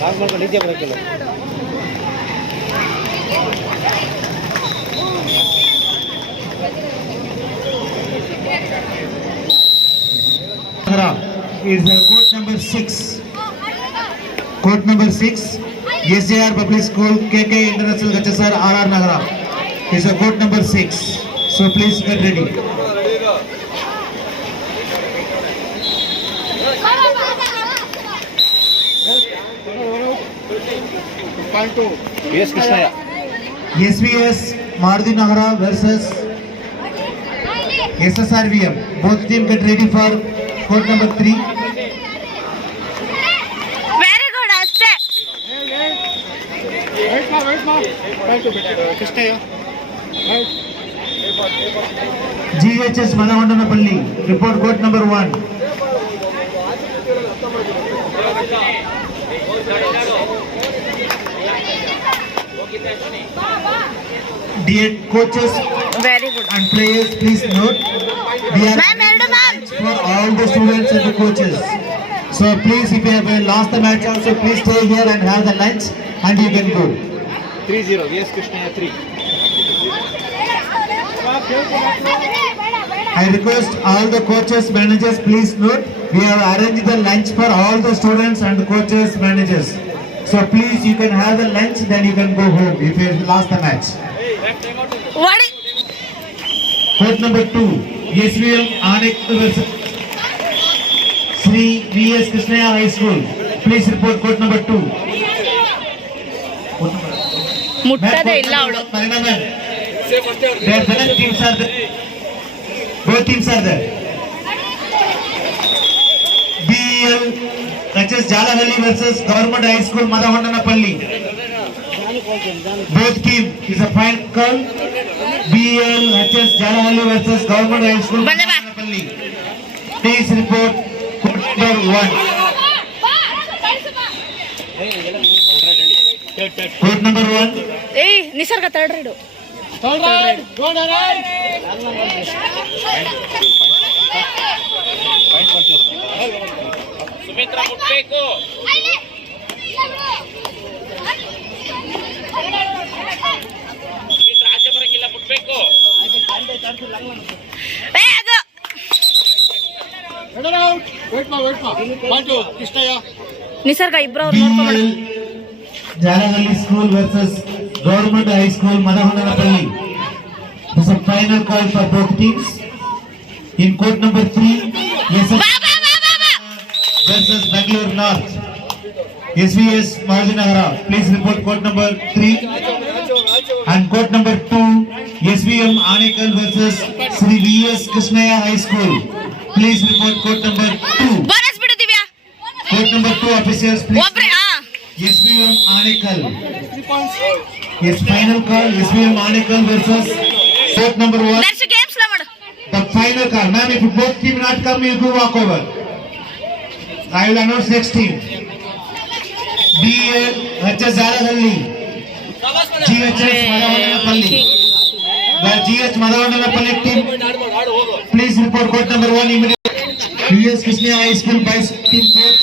Is court number 6. Court number 6. SJR Public School, KK International Gachasar, RR Nagara. Is a court number 6. So please get ready. Yes, Krishna. SVS Maruti Nagara versus SSRVM. Both team get ready for court number 3. Very good, Aste. GHS Madhavandanapalli. Report court number 1. Dear coaches Very good. and players, please note we are Ma'am, for all the students and the coaches. So please, if you have lost the match also, please stay here and have the lunch and you can go. 3-0. Yes, Krishna. 3. I request all the coaches, managers, please note we have arranged the lunch for all the students and the coaches, managers. So please, you can have the lunch, then you can go home if you lost the match. What? Court number 2, SVM Anik versus Sri V.S. Krishnaya High School. Please report court number 2. ಮುಟ್ಟದೇ ಇಲ್ಲ ಅವಳು. Their both teams are there. Both teams are there. BEL HS Jalahalli versus Government High School Madhavandanapalli. Both team is a final call. BEL HS Jalahalli versus Government High School Madhavandanapalli. Please report court number 1. Court number 1. ಏಯ್ ನಿಸರ್ಗ third raid. Sumitra ಮುಟ್ಬೇಕು. Sumitra ಆಚೆ ಬರಕ್ಕಿಲ್ಲ, ಮುಟ್ಬೇಕು. ಅದು ನಿಸರ್ಗ ಇಬ್ರು ಅವ್ರು ನೋಡ್ಕೊಂಡು Jalahalli School versus Government High School Madhavandanapalli. It's a final call for both teams. In court number 3, versus Bangalore North. SVS Maruti Nagara. Please report court number 3. And court number 2, SVM Anikal versus Sri V.S. Krishnaya High School. Please report court number 2. Bonus ಬಿಡು Divya. Court number 2 officers, please. ಒಬ್ರೆ SVM Anikal. Yes, final call. SVM Anikal versus court number 1. Darsh games ಲ ಮಾಡು. The final call. Ma'am, if both team not come, you go walk over. I will announce next team. BL HS Jalahalli. GHS Madhavandanapalli. The GH Madhavandanapalli team. Please report court number 1 immediately. VS Krishnaya High School by team coach.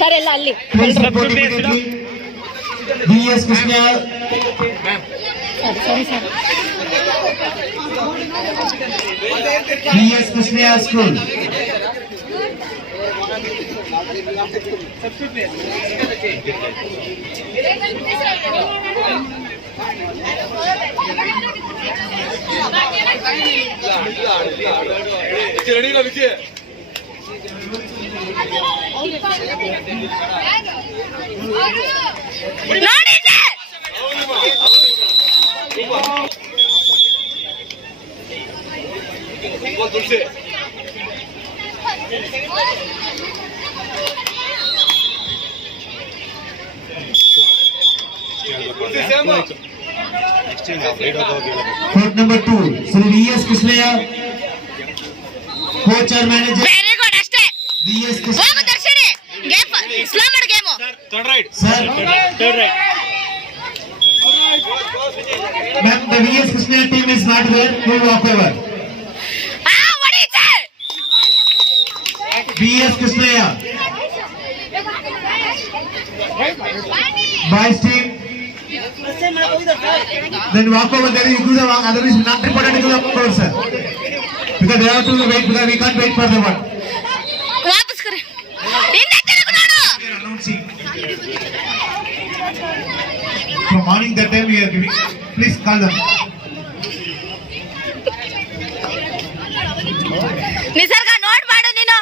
Sir ಎಲ್ಲ ಅಲ್ಲಿ. Please report immediately. VS Krishnaya. ಸರಿ sir. VS Krishnaya School. ನೋಡಿ sir. Court number 2, Sri V.S. Krishnaya, coach or manager. Very good ಅಷ್ಟೇ. V.S. Krishnaya. ಹೋಗು Darshini. Game slow ಮಾಡು game. Third right. Sir, Third right. ma'am, the V.S. Krishnaya team is not there. You walk over. ಹೊಡಿ sir. V.S. Krishnaya. Boys team. Then walk over there. You do the walk. Otherwise, not reported to the walk over, sir. Because they have to wait. Because we can't wait for the one. ವಾಪಸ್ ಕರೆ ಹಿಂದೆ ತಿರುಗು ನೋಡು. We are announcing. From morning that time we are giving. Please call them. ನಿಸರ್ಗ ನೋಡ್ಬೇಡ ನೀನು.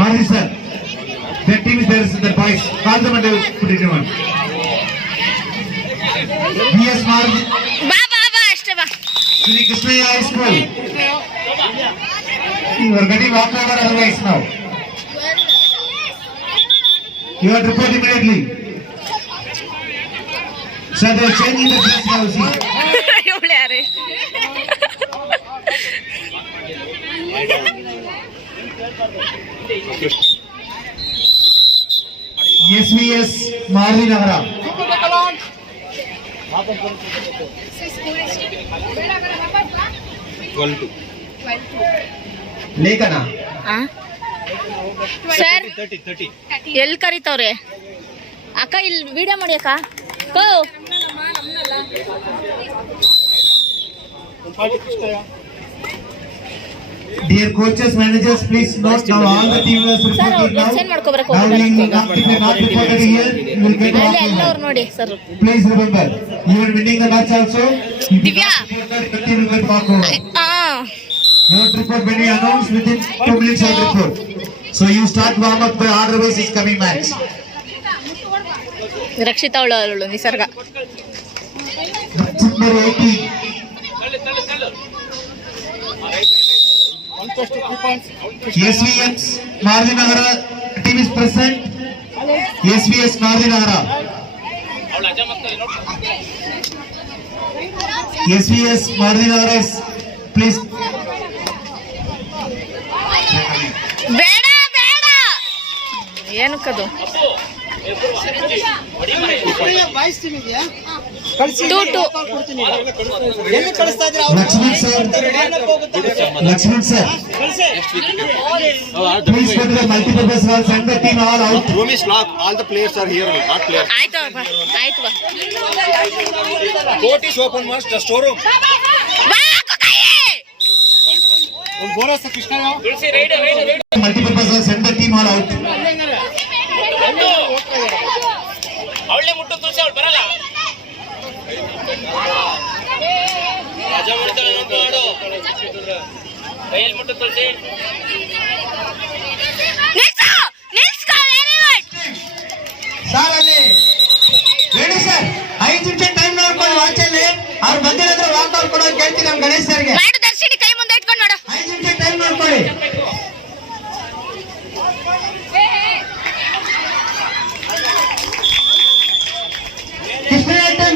Mardi sir. Their team is there, the boys. Call them and they will put it in one. Yes, Mardi. ಬಾ ಬಾ ಬಾ ಅಷ್ಟೇ ಬಾ. Shri Krishnaya High School. You are getting walk over otherwise now. You have to report immediately. Sir, they are changing the dress now, see. ಇವಳು ಯಾರು? SVS Mardi Nagara. ಲೇಖನ ಆ? Sir 30. ಎಲ್ಲಿ ಕರಿತವ್ರೆ ಅಕ್ಕ? ಇಲ್ಲಿ ವಿಡಿಯೋ ಮಾಡಿ ಅಕ್ಕ. ಕೋ Dear coaches, managers, please note now all the team was sir reported now. Exchange ಮಾಡ್ಕೊಬರಕ್ಕೆ Now ಹೋಗ್ತಾರೆ. we will not reported here. You will get ಅಲ್ಲಿ walk ಎಲ್ಲವ್ರು over. ನೋಡಿ sir. Please remember, you are winning the match also. If you Divya. not report, the team will get walk over. ಆ You have to report when you announce within 2 minutes of report. So you start warm up. The otherwise is coming match. Rakshita ಅವಳು ನಿಸರ್ಗ. Number 18. SVS Mardi Nagara team is present. SVS Mardi Nagara. ಅವಳು ಅಜ್ಜ ಮಕ್ಕಳು ನೋಡು. SVS Mardi Nagara is please. ಬೇಡ ಬೇಡ ಏನಕ್ಕದು? Two two Lakshman sir. Lakshman sir. Please go to the multipurpose hall. Send the team all out. Room is locked. All the players are here. Not players. ಆಯ್ತು ಬಾ ಆಯ್ತು ಬಾ. Court is open. Must the storeroom. ಬಾ ಹಾಕು ಕೈ. ತುಳಸಿ ride Multipurpose hall. Send the team all out. ಅವಳೇ ಮುಟ್ಟು ತುಳಸಿ, ಅವಳು ಬರಲ್ಲ. ರಾಜ ಮಾಡ್ತಾಳೆ ನೋಡು. ಕೈಯಲ್ಲಿ ಮುಟ್ಟು ತುಳಸಿ. ನಿಲ್ಸು ನಿಲ್ಸ್ಕೊ. Very good. ಸರ್ ಅಲ್ಲಿ ರೆಡಿ ಸರ್. 5 ನಿಮಿಷ ಟೈಮ್ ನೋಡ್ಕೊಂಡು ವಾಚಲ್ಲಿ ಅವ್ರು ಬಂದಿರೋದ್ರೆ ವಾಕ್ ಔಟ್ ಕೊಡೋದು ಕೇಳ್ತೀನಿ ನಮ್ಮ ಗಣೇಶ್ ಸರ್ಗೆ. ಮಾಡು ದರ್ಶಿನಿ, ಕೈ ಮುಂದೆ ಇಟ್ಕೊಂಡು ನೋಡು. 5 ನಿಮಿಷ ಟೈಮ್ ನೋಡ್ಕೊಳ್ಳಿ.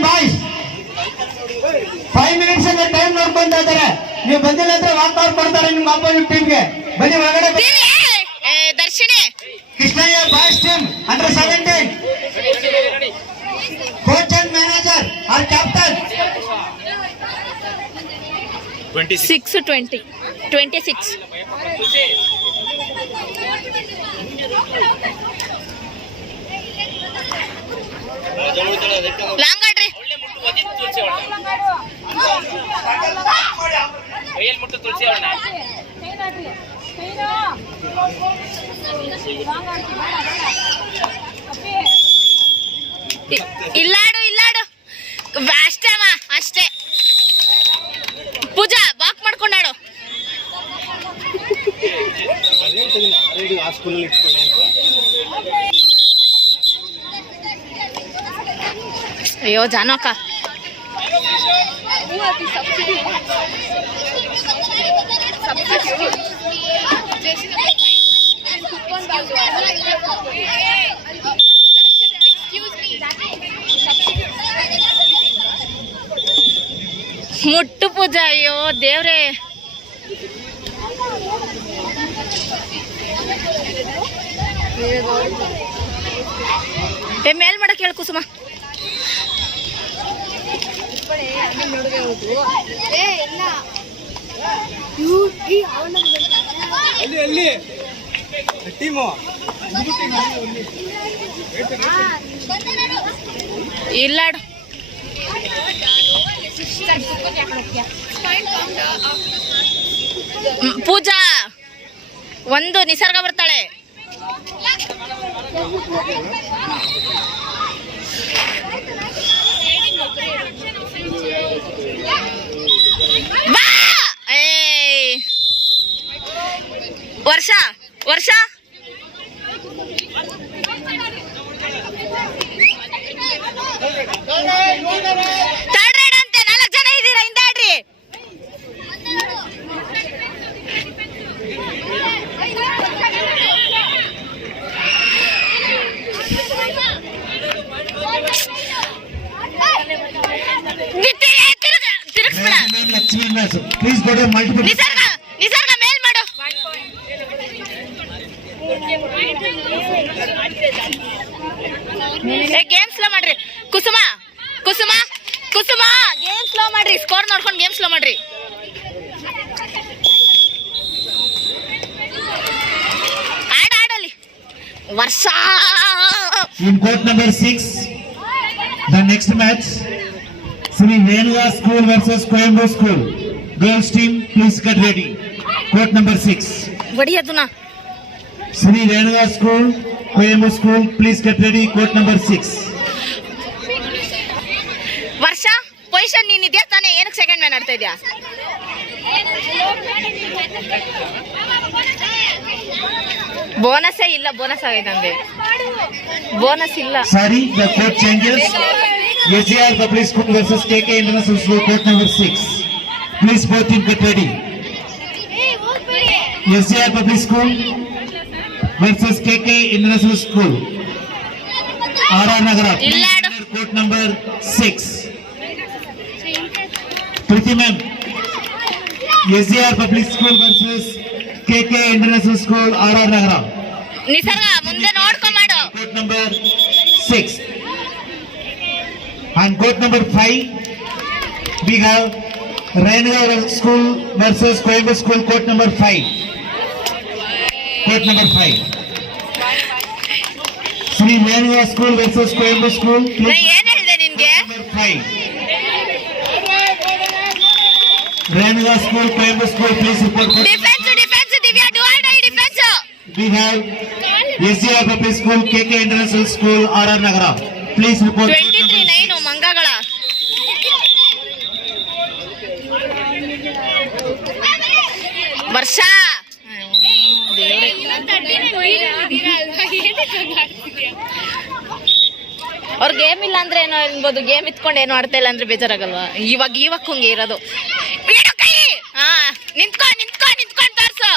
ಬಾಯ್ಸ್ 5 ಮಿನಿಟ್ಸ್ ಅಂತ ಟೈಮ್ ನೋಡ್ಕೊಂತಾ ಇದ್ದಾರೆ. ನೀವು ಬಂದಿಲ್ಲ ಅಂದ್ರೆ ವಾಕ್ ಔಟ್ ಕೊಡ್ತಾರೆ ನಿಮ್ಮ ಅಪೋಸಿಟ್ ಟೀಮ್ಗೆ. ಬನ್ನಿ ಒಳಗಡೆ ಬನ್ನಿ. ಬೀರಿ. Darshini Krishnaiah boys team under 17 coach and manager are captain 6-20 26. Tulasi long ಆಡ್ರಿ. ಅವಳೇ ಮುಟ್ಟು ಒದಿತು ತುಳಸಿ, ಅವಳನ್ನ ಕೈಯಲ್ಲಿ ಮುಟ್ಟು ತುಳಸಿ, ಅವಳನ್ನ ಇಲ್ಲಾಡು ಇಲ್ಲಾಡು ಅಷ್ಟೇ ಅಮ್ಮ ಅಷ್ಟೇ. ಪೂಜಾ ವಾಕ್ ಮಾಡ್ಕೊಂಡಾಡು. ಆ ಸ್ಕೂಲಲ್ಲಿ ಇಟ್ಕೊಳ್ಳಿ ಅಂತ. ಅಯ್ಯೋ ಜಾನಕ ಮುಟ್ಟು ಪೂಜಾ. ಅಯ್ಯೋ ದೇವ್ರೇ. ಮೇಲ್ ಮಾಡಕ್ ಹೇಳು ಕುಸುಮ. ಅಲ್ಲಿ ಟೀಮು ಇಲ್ಲಾಡು ಪೂಜಾ ಒಂದು ನಿಸರ್ಗ ಬರ್ತಾಳೆ. ಬಾ! ಏಯ್! ವರ್ಷ ವರ್ಷ ಥರ್ಡ್ ರೈಡ್ ಅಂತೆ 4 ಜನ ಇದ್ದೀರಾ ಹಿಂದಾಡ್ರಿ. ತಿರುಗಿಸ್ಬೇಡ. Please go to multiple. ನಿಸರ್ಗ ನಿಸರ್ಗ ಮೇಲ್ ಮಾಡು. ಗೇಮ್ ಸ್ಲೋ ಮಾಡ್ರಿ. ಕುಸುಮ ಕುಸುಮ ಕುಸುಮ ಗೇಮ್ ಸ್ಲೋ ಮಾಡ್ರಿ. ಸ್ಕೋರ್ ನೋಡ್ಕೊಂಡು ಗೇಮ್ ಸ್ಲೋ ಮಾಡ್ರಿ. ಆಡಲಿ ವರ್ಷ. In court number 6, the next match, Sri Renuka School versus Coimbatore School. Girls team, please get ready. Court number 6. ಬಡಿಯದುನಾ Sri Renuka School, Coimbatore School, please get ready. Court number 6. ವರ್ಷ position ನೀನ್ ಇದೆಯಾ ತಾನೇ? ಏನಕ್ಕೆ second man ಆಡ್ತಾ ಇದೆಯಾ? ಬೋನಸ್ಸೇ ಇಲ್ಲ. Bonus ಆಗೈತೆ ನಮ್ಗೆ. ಬೋನಸ್ ಇಲ್ಲ. Sorry, the court changes. SJR Public School versus KK International School, court number 6. Please both team get ready. SJR Public School versus KK International School, RR Nagara. Illadu. Court number 6. Priti ma'am, SJR Public School versus KK International School, RR Nagara. ನಿಸರ್ಗ ಮುಂದೆ ನೋಡ್ಕೊ ಮಾಡು. Court number 6. And court number 5, we have Renuka School versus Coimbatore School, court number 5. Court number 5. Sri Renuka School versus Coimbatore School, ನಾ please. ಏನ್ ಹೇಳ್ದೆ ನಿನ್ಗೆ? Number 5. Renuka School, Coimbatore School, please report. Defence defence Divya do or die defence. We have SJR Public School, KK International School, RR Nagara. Please report. 23-9 ಮಂಗಗಳ. ವರ್ಷ ಅವ್ರ game ಇಲ್ಲ ಅಂದ್ರೆ ಏನೋ ಅನ್ಬೋದು. ಗೇಮ್ ಇತ್ಕೊಂಡು ಏನೋ ಆಡ್ತಾ ಇಲ್ಲ ಅಂದ್ರೆ ಬೇಜಾರಾಗಲ್ವಾ? ಇವಾಗ ಹಂಗೆ ಇರೋದು. ಬಿಡು ಕೈ. ಹಾ ನಿಂತ್ಕೊ ನಿಂತ್ಕೊ ನಿಂತ್ಕೊಂಡು ತೋರ್ಸು.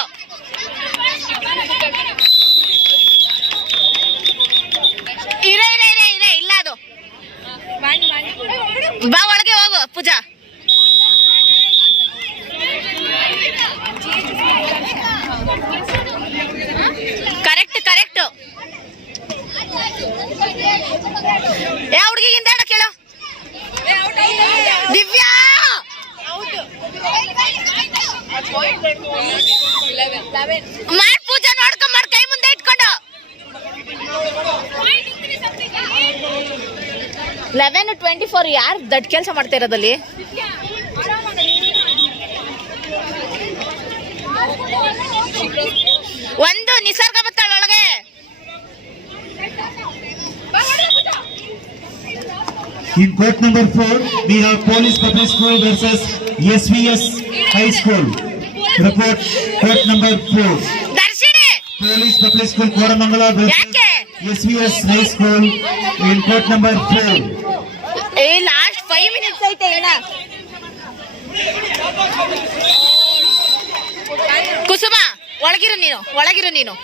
ಇರ ಇರ ಇರ ಇರ ಇಲ್ಲ ಅದು. ಬಾ ಒಳಗೆ ಹೋಗು ಪೂಜಾ. Correct correct. ಯಾ ಹುಡುಗಿಗಿಂದ ಹೇಳ ಕೇಳು. ದಿವ್ಯಾ ಮಾಡ್ ಪೂಜಾ ನೋಡ್ಕೊಂಡ್ ಮಾಡ್ ಕೈ ಮುಂದೆ ಇಟ್ಕೊಂಡು. 11-24 ಯಾರು ದಡ್ ಕೆಲಸ ಮಾಡ್ತಾ ಇರೋದಲ್ಲಿ? ಒಂದು ನಿಸರ್ಗ ಬತ್ತಾಳ ಒಳಗೆ. In court number 4, we have Police Public School versus SVS High School. Report court number 4. Darshini Police Public School, Koramangala versus ಯಾಕೆ? SVS High School in court number 4. ಏ ಲಾಸ್ಟ್ 5 ಮಿನಿಟ್ಸ್ ಐತೆ ಇನ್ನ. ಕುಸುಮ ಒಳಗಿರು ನೀನು, ಒಳಗಿರು ನೀನು.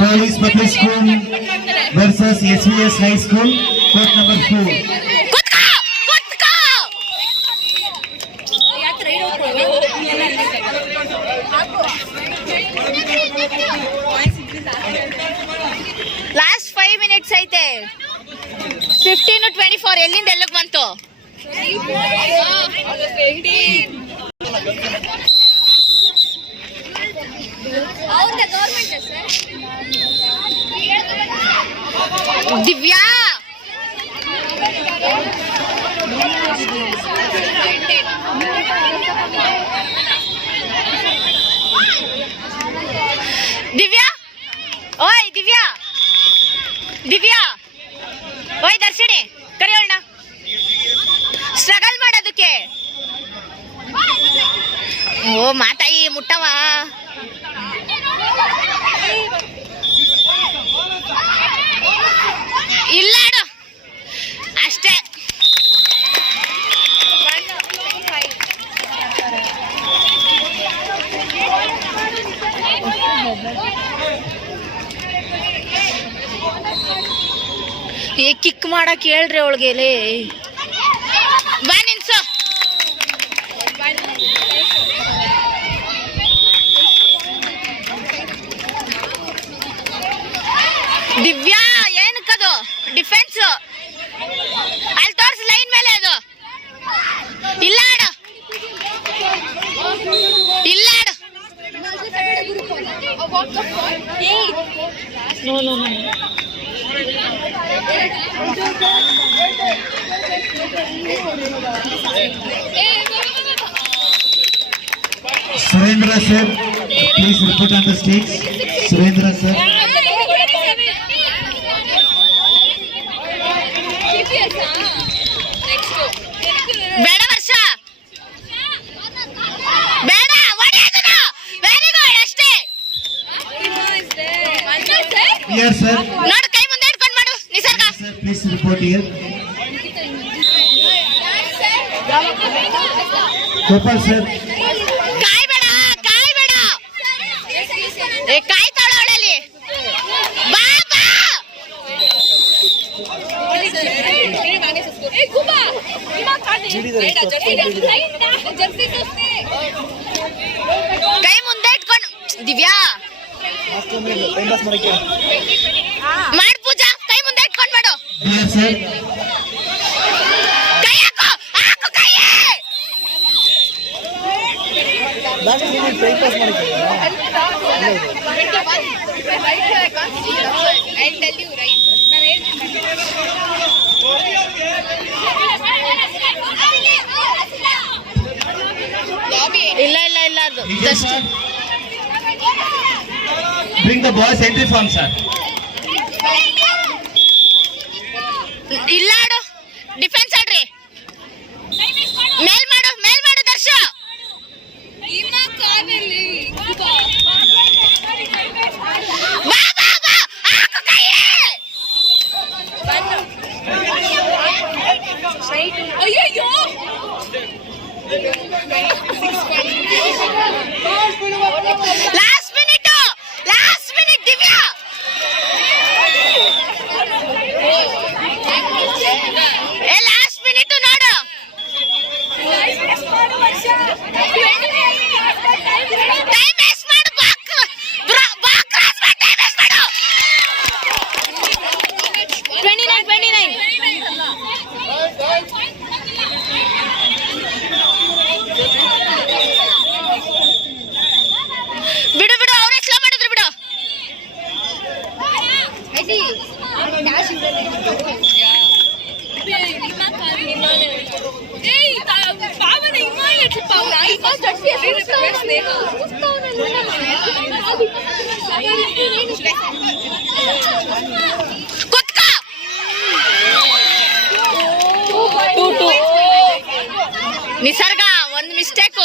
Police Public School versus SVS High School, court number 4. ಕುತ್ಕೋ ಕುತ್ಕೋ. Last 5 minutes ಐತೆ. 15-24 ಎಲ್ಲಿಂದ ಎಲ್ಲಿಗೆ ಬಂತು? ದಿವ್ಯಾ ದಿವ್ಯಾ ಓಯ್ ದಿವ್ಯಾ ದಿವ್ಯಾ ಓಯ್ ದರ್ಶಿನಿ ಕರೆಯೋಣ ಸ್ಟ್ರಗಲ್ ಮಾಡೋದಕ್ಕೆ ಓ ಮಾತಾಯಿ ಮುಟ್ಟವ ಇಲ್ಲ ಅಡು ಅಷ್ಟೇ ಏ ಕಿಕ್ ಮಾಡಕ್ ಹೇಳ್ರಿ ಅವಳಿಗೆ ಬಾ ನಿನ್ಸು ದಿವ್ಯಾ ಏನಕ್ಕದು ಡಿಫೆನ್ಸ್ ಅಲ್ಲಿ ತೋರ್ಸ್ ಲೈನ್ ಮೇಲೆ ಅದು ಇಲ್ಲ ಆಡು ಇಲ್ಲ ಆಡು Surendra sir, please report on the stage. Surendra sir. ಬೇಡ ವರ್ಷ ಬೇಡ ಹೊಡೆಯೋದು ವೆರಿ ಗುಡ್ ಅಷ್ಟೇ Here sir. ನೋಡು ಕೈ ಮುಂದೆ ಇಟ್ಕೊಂಡು ಮಾಡು ನಿಸರ್ಗ Sir, please report here. Gopal sir. ಕಾಯ್ಬೇಡ ಏ ಕಾಯ್ತಾಳ ಅವಳಲ್ಲಿ ಬಾ ಬಾ ಕೈ ಮುಂದೆ ಇಟ್ಕೊಂಡು ದಿವ್ಯಾ ಮಾಡ್ ಪೂಜಾ ಕೈ ಮುಂದೆ ಇಟ್ಕೊಂಡು ಮಾಡು Here sir. ಕೈ ಹಾಕು ಹಾಕು ಕೈ ಇಲ್ಲ ಇಲ್ಲ ಇಲ್ಲ ಅದು Vijay just sir. Bring the boys entry form sir. ಇಲ್ಲ ಆಡು ಡಿಫೆನ್ಸ್ ಆಡ್ರಿ ಮೇಲ್ ಮಾಡು ದರ್ಶ ಬಾ ಬಾ ಬಾ ಹಾಕು ಕೈ ಅಯ್ಯಯ್ಯೋ ಲಾಸ್ಟ್ ಮಿನಿಟ್ ದಿವ್ಯಾ ಏ ಲಾಸ್ಟ್ ಮಿನಿಟ್ ನೋಡು ಟೈಮ್ ವೇಸ್ಟ್ ಮಾಡು ಬಾ ಕ್ರಾಸ್ ಮಾಡಿ ಟೈಮ್ ವೇಸ್ಟ್ ಮಾಡು 29 ಬಿಡು ಅವ್ರೇ ಸ್ಲೋ ಮಾಡಿದ್ರು ಬಿಡು ಕುತ್ಕೋ ನಿಸರ್ಗ ಒಂದು ಮಿಸ್ಟೇಕು